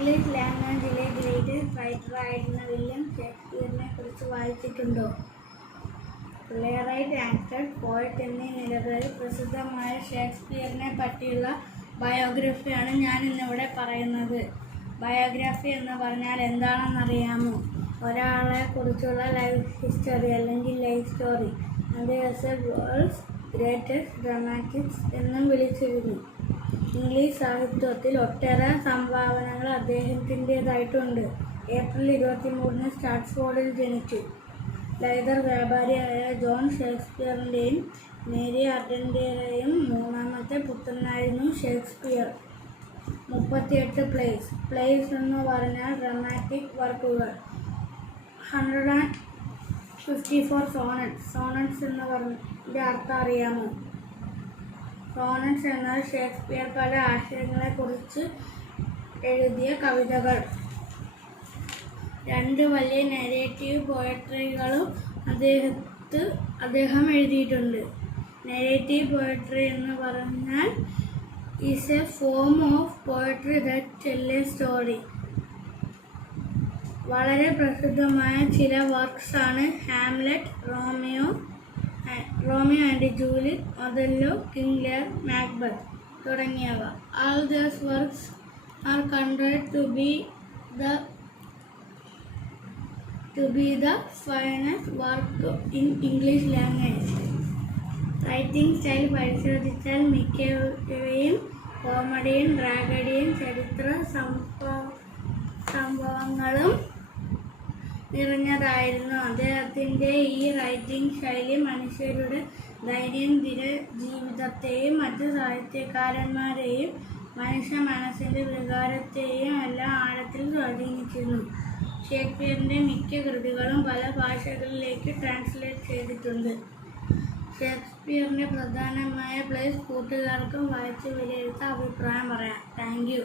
English ലാംഗ്വേജിലെ greatest റൈറ്ററായിരുന്ന William ഷേക്സ്പിയറിനെ കുറിച്ച് വായിച്ചിട്ടുണ്ടോ? Playwright, actor, poet എന്നീ നിലകളിൽ പ്രസിദ്ധമായ ഷേക്സ്പിയറിനെ പറ്റിയുള്ള ബയോഗ്രഫിയാണ് ഞാൻ ഇന്നിവിടെ പറയുന്നത്. ബയോഗ്രഫി എന്ന് പറഞ്ഞാൽ എന്താണെന്നറിയാമോ? ഒരാളെ കുറിച്ചുള്ള ലൈഫ് ഹിസ്റ്ററി അല്ലെങ്കിൽ ലൈഫ് സ്റ്റോറി. അദ്ദേഹത്തെ വേൾഡ്സ് ഗ്രേറ്റസ്റ്റ് ഡ്രാമാറ്റിസ്റ്റ് എന്നും വിളിച്ചിരുന്നു. ഇംഗ്ലീഷ് സാഹിത്യത്തിൽ ഒട്ടേറെ സംഭാവനകൾ അദ്ദേഹത്തിൻ്റെതായിട്ടുണ്ട്. ഏപ്രിൽ 23 സ്റ്റാറ്റ്ഫോർഡിൽ ജനിച്ചു. ലെതർ വ്യാപാരിയായ ജോൺ ഷേക്സ്പിയറിൻ്റെയും മേരി ആർഡന്റെയും മൂന്നാമത്തെ പുത്രനായിരുന്നു ഷേക്സ്പിയർ. 38 പ്ലേസ് എന്ന് പറഞ്ഞാൽ ഡ്രാമാറ്റിക് വർക്കുകൾ. 154 സോണറ്റ്സ് എന്ന് പറഞ്ഞതിൻ്റെ അർത്ഥം അറിയാമോ? സോണറ്റ്സ് എന്നാൽ ഷേക്സ്പിയർ പല ആശയങ്ങളെക്കുറിച്ച് എഴുതിയ കവിതകൾ. 2 വലിയ നരേറ്റീവ് പോയട്രികളും അദ്ദേഹം എഴുതിയിട്ടുണ്ട്. നരേറ്റീവ് പോയട്രി എന്ന് പറഞ്ഞാൽ is A form of poetry that tell A story. വളരെ പ്രസിദ്ധമായ ചില വർക്ക്സ് ആണ് Hamlet, Romeo and Juliet, Othello, King Lear, Macbeth തുടങ്ങിയവ. All these works are considered to be the finest work in English language. Writing style പരിശോധിച്ചാൽ മിക്കവയും കോമഡിയും ട്രാജഡിയും ചരിത്ര സംഭവങ്ങളും നിറഞ്ഞതായിരുന്നു. അദ്ദേഹത്തിൻ്റെ ഈ റൈറ്റിംഗ് ശൈലി മനുഷ്യരുടെ ദൈനംദിന ജീവിതത്തെയും മറ്റ് സാഹിത്യകാരന്മാരെയും മനുഷ്യ മനസ്സിൻ്റെ വികാരത്തെയും എല്ലാം ആഴത്തിൽ സ്വാധീനിച്ചിരുന്നു. ഷേക്സ്പിയറിൻ്റെ മിക്ക കൃതികളും പല ഭാഷകളിലേക്ക് ട്രാൻസ്ലേറ്റ് ചെയ്തിട്ടുണ്ട്. ഷേക്സ്പിയറിൻ്റെ പ്രധാനമായ പ്ലേസ് കൂട്ടുകാർക്കും വായിച്ച് വിലയിരുത്താൻ അഭിപ്രായം പറയാം. Thank you.